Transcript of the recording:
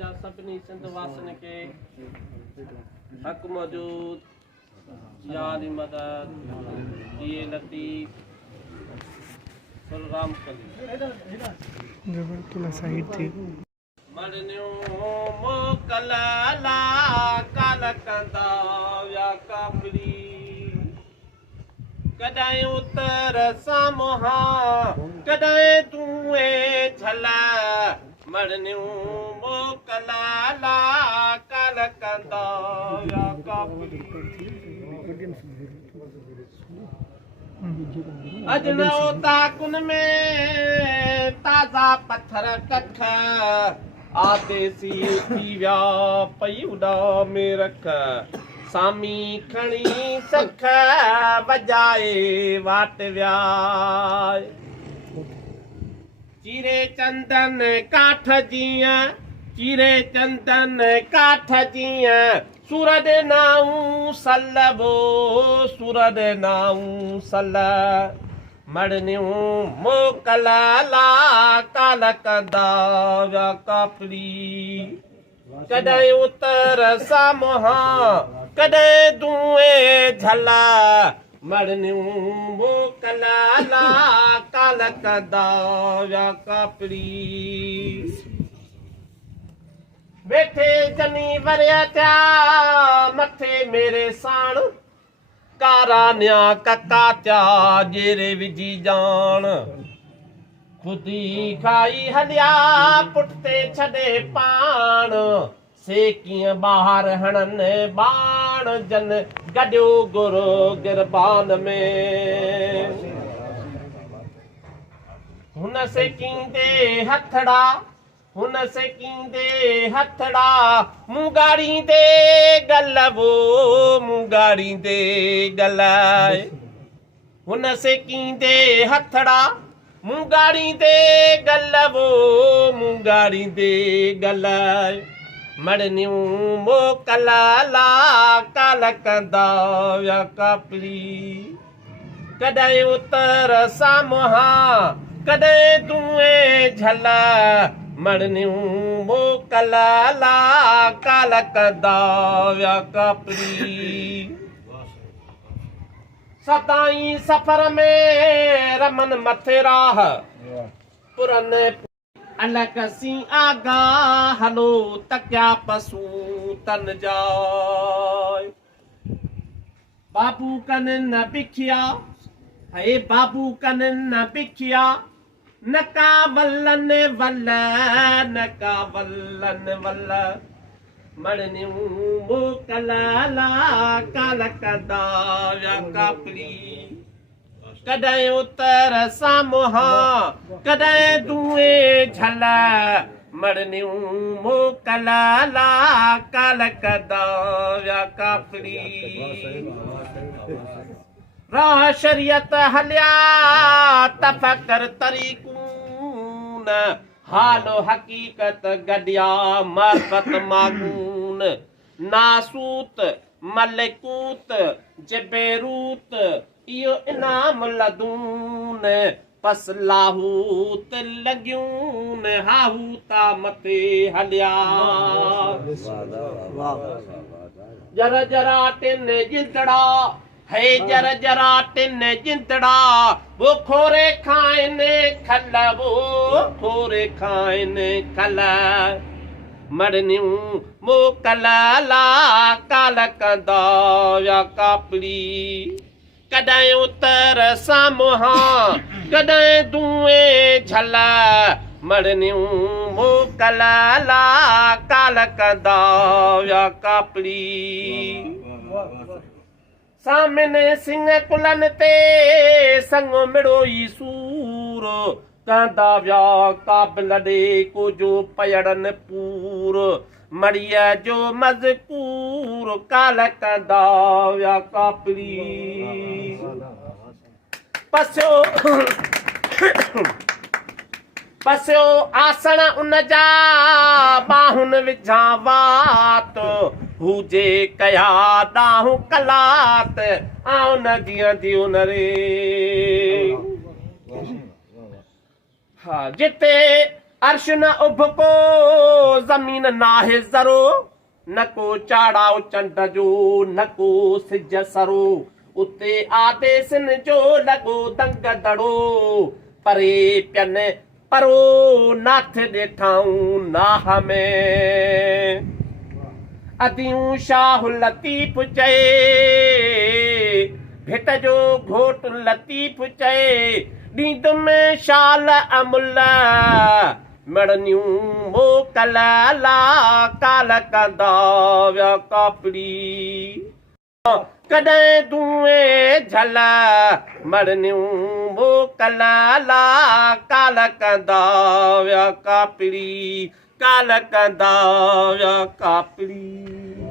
जा सभिनी सिंध वासियुनि खे हक़ मौजूद याद मदद ये लतीफ़ सुलराम जबरदस्त साइड थी मरनियो मोकलाला काल कंदा या काबली कदाई उतर सामोहा कदाई तूए झला मरनियो मोकलाला काल कंदा या काबली अजनो ताकुन में ताज़ा पत्थर कख आते सी थी व्या पयुड़ा में रख सामी खणी सख बजाए वाट व्याय चीरे चंदन काठ जिया चीरे चंदन काठ जिया सूरद नाऊ सल्लबो सूरद नाऊ सल मड़नियो मोकलाला काल कंदा व्या कापड़ी कदे उतर सामोहा कदे दुए झला मड़नियो मोकलाला काल कंदा व्या कापड़ी बैठे जनी वरिया त्या मथे मेरे साण कारा न्या कका त्या जेरे विजी जान खुदी खाई हलिया पुठते छदे पान सेकियां बाहर हणन बाण जन गड्यो गुरु गिरबान में हुन सेकिंदे हथड़ा हुन सेकिंदे हथड़ा मुगाड़ी दे गलबो मुगाड़ी दे गलाए हुन सेकिंदे हथड़ा मुगाड़ी दे गलबो मुगाड़ी दे गलाए मड़नियो मोकलाला काल कंदा व्या कापड़ी कदे उतर सामोहा कदे दुए झला मड़नियो मोकलाला काल कंदा व्या कापड़ी सदाई सफर में रमन मथे राह पुरन अलग सी आगा हलो तक्या पसू तन जाय बाबू कन न बिखिया है बाबू कन न बिखिया नका वल्लन वल्ल नका वल्लन वल्ल मड़नियो मोकलाला काल कंदा व्या कापड़ी कदे उतर सामोहा कदे दुए झला मड़नियो मोकलाला काल कंदा व्या कापड़ी राह शरीयत हलिया तफकर तरीकून हालो हकीकत गडिया मार्फत मागून नासूत मलकूत जबेरूत इयो इनाम लदून पस लाहूत लग्यून हाहूता मथे हलिया जर जरा टिन जिंदड़ा है जर जरा टिन जिंदड़ा वो खोरे खाइने खल वो खोरे खाइने खल मड़नियो मोकलाला काल कंदा व्या कापड़ी कदे उतर सामोहा कदे दुए झला मड़नियो मोकलाला काल कंदा व्या कापड़ी सामने सिंह कुलन ते संगो मिड़ोई सूर कंदा व्या काबिल दे को जो पयड़न पूर मड़िया जो मज़कूर काल कंदा व्या कापड़ी पस्यो पस्यो आसन उन जा बाहुन विझा वात हुजे कया दाहू कलात आओ न जिया दियो न रे हाँ जिते अर्श न उभको ज़मीन नाहे ज़रो न को चाड़ाओ चंड जो न को सिज सरो उते आदेसन जो लॻो दंग दड़ो परे पियन परो नाथ ॾिठाऊं नाह में अदियूं शाह लतीफ़ चए भिट जो घोट लतीफ़ चए ॾींदुमि शाल अमुल मड़नियूं मोकल ला काल कंदा विया कापड़ी कॾहिं दूए झल मड़नियूं मोकल ला काल कंदा विया कापड़ी काल कंदा विया कापड़ी।